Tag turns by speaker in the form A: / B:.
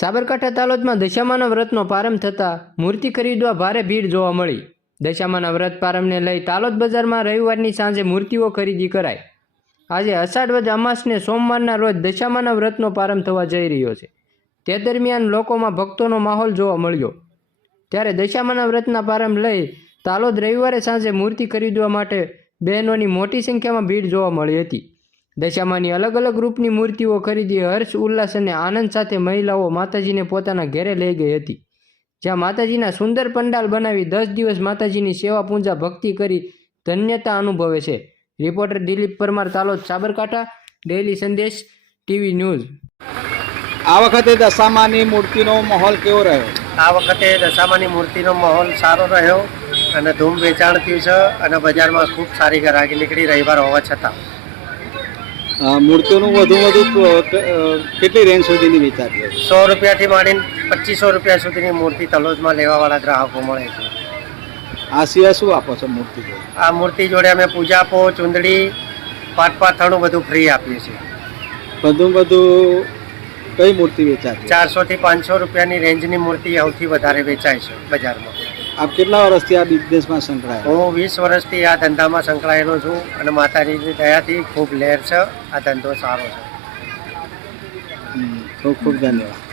A: સાબરકાંઠા તાલોદમાં દશામાના વ્રતનો પ્રારંભ થતાં મૂર્તિ ખરીદવા ભારે ભીડ જોવા મળી. દશામાના વ્રત પ્રારંભને લઈ તાલોદ બજારમાં રવિવારની સાંજે મૂર્તિઓ ખરીદી કરાઈ. આજે અષાઢ વધ અમાસને સોમવારના રોજ દશામાના વ્રતનો પ્રારંભ થવા જઈ રહ્યો છે. તે દરમિયાન લોકોમાં ભક્તોનો માહોલ જોવા મળ્યો. ત્યારે દશામાના વ્રતના પ્રારંભ લઈ તાલોદ રવિવારે સાંજે મૂર્તિ ખરીદવા માટે બહેનોની મોટી સંખ્યામાં ભીડ જોવા મળી હતી. દશામાની અલગ અલગ રૂપની મૂર્તિઓ ખરીદી હર્ષ ઉલ્લાસ અને આનંદ સાથે મહિલાઓ માતાજીને પોતાના ઘરે લઈ ગઈ હતી. જ્યાં માતાજીના સુંદર પંડાલ બનાવી દસ દિવસ માતાજીની સેવા પૂજા ભક્તિ કરી ધન્યતા અનુભવે છે. Reporter Dilip Parmar Talod Sabarkantha daily Sandesh TV news.
B: આ વખતે દશામાની મૂર્તિનો માહોલ કેવો રહ્યો?
C: આ વખતે દશામાની મૂર્તિનો માહોલ સારો રહ્યો અને ધૂમ વેચાણ થયું છે અને બજારમાં ખૂબ સારી ગ્રાહકી નીકળી રવિવાર હોવા છતાં.
B: મૂર્તિઓનું વધુ વધુ કેટલી રેન્જ સુધીની વેચાતી હોય
C: સો રૂપિયાથી માંડીને પચીસો રૂપિયા સુધીની મૂર્તિ તલોદમાં લેવાવાળા ગ્રાહકો મળે છે.
B: આ સિવાય શું આપો છો મૂર્તિ જોડે?
C: આ મૂર્તિ જોડે અમે પૂજાપો ચુંદડી પાટ પાથરણું બધું ફ્રી આપીએ છીએ.
B: બધું બધું કઈ મૂર્તિ વેચાતી
C: ચારસોથી પાંચસો રૂપિયાની રેન્જની મૂર્તિ સૌથી વધારે વેચાય છે બજારમાં.
B: આપ કેટલા વર્ષથી આ બિઝનેસમાં સંકળાયા
C: હું વીસ વર્ષથી આ ધંધામાં સંકળાયેલો છું અને માતાજીની દયાથી ખૂબ લહેર છે. આ ધંધો સારો છે.
B: ખૂબ ખૂબ ધન્યવાદ.